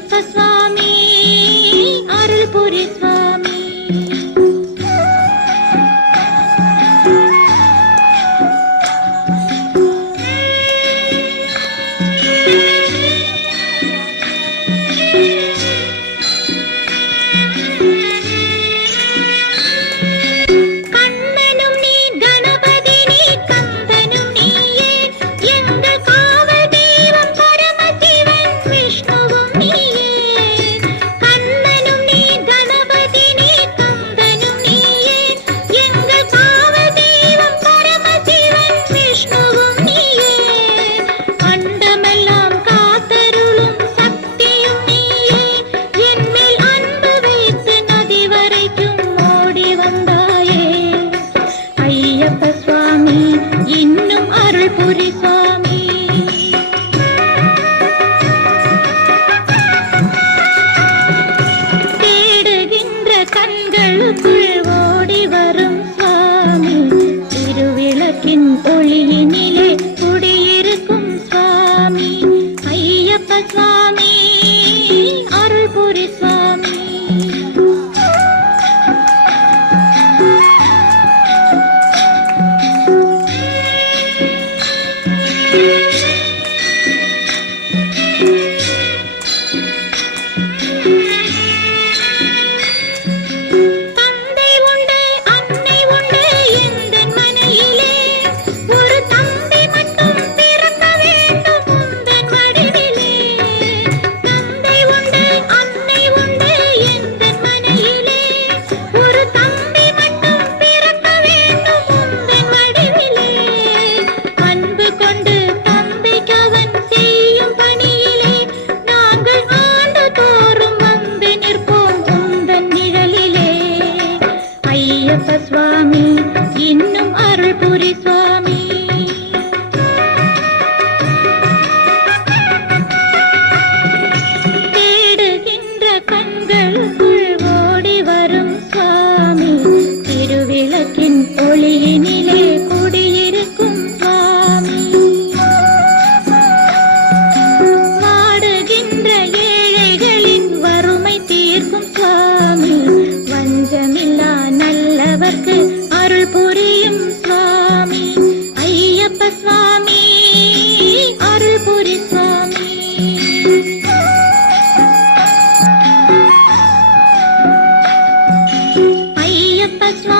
ஐயப்ப சுவாமி அருள் புரி சுவாமி. ஒளியினிலே குடியிருக்கும் சுவாமி ஐயப்ப சுவாமி அருள் புரி சுவாமி. ஐயப்ப சுவாமி இன்னும் அருள் புரி சுவாமி. தேடுகின்ற கண்களுக்குள் ஓடி வரும் சுவாமி திருவிளக்கின் ஒளியினிலே குடியிருக்கும் சுவாமி. வாடுகின்ற ஏழைகளின் வறுமை தீர்க்கும் சுவாமி வஞ்சமில்லா நல்லவர்க்கு அருள் புரியும் சுவாமி ஐயப்ப சுவாமி அருள் புரி சுவாமி. ஐயப்ப சுவாமி